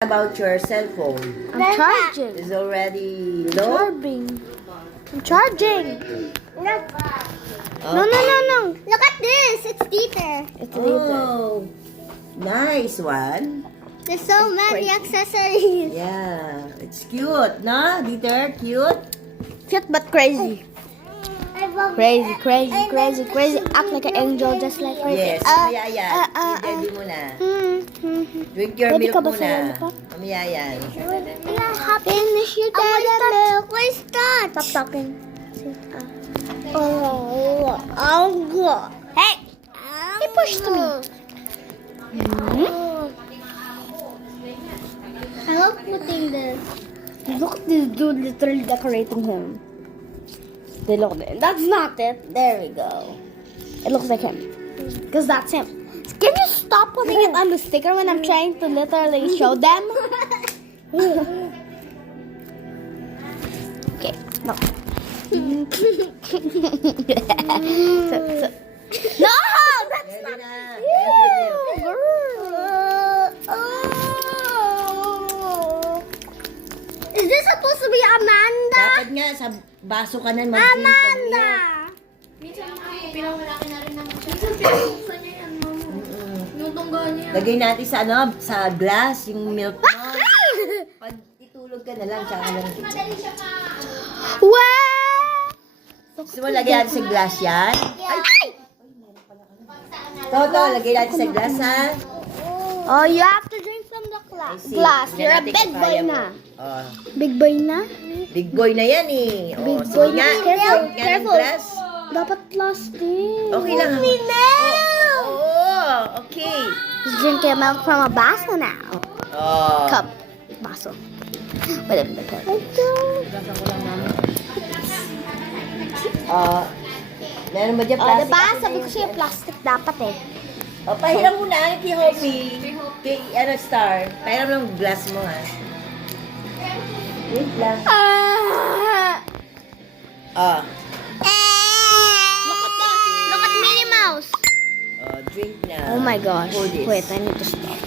About your cell phone? I'm charging. Is already low? I'm charging. Look. No, no, no, no. Look at this. It's Dieter. It's later. Oh, nice one. There's so many accessories. Yeah, it's cute, no? Dieter, cute. Cute but crazy. I love Crazy, crazy, crazy, crazy. Act like an angel, just like crazy. Yes, mamaya yan. I-ready mo na. Drink your Pwede milk ka ba sa muna. lollipop? Mamaya yan. Finish your Where's that? Stop talking. Oh, hey! He pushed me. I love putting this. Look at this dude literally decorating him. They look at it. That's not it. There we go. It looks like him. Because that's him. Can you stop putting it on the sticker when I'm trying to literally show them? Okay, no. No! That's Ready not na. you! Is this supposed to be Amanda? Dapat nga, sa baso ka na mag-drink. Amanda! Minsan pinawala na rin naman siya. Minsan pinabuksan niya yan, mama. Yung tunggahan niya. Lagay natin sa sa glass, yung milk mo. Pag itulog ka na lang, tsaka lang. Madali siya ka. Wow! Gusto mo lagay natin sa glass yan? Ay! Toto, lagay natin sa glass, ha? Oh, you have to drink from the I see. glass. Tingnan You're a natin big kung boy kaya mo. na. Oh, Big boy na? big boy na yan eh. Oh, Big sige boy nga. na. Careful, Drink nga ng careful. glass. Dapat plastic. Okay lang. Oo, okay. He's drinking milk from a baso now. Oh. Cup. Baso. Whatever the cup. Meron ba dyan Oh, plastic? diba? Sabi ko sa'yo, plastic dapat eh. Oh, pahiram mo na kay Hopi. Kay, Star. Pahiram ng glass mo, ha? Wait lang. Ah. Look at Minnie Mouse. Oh, drink na. Oh my gosh. Hold this. Wait, I need to stop.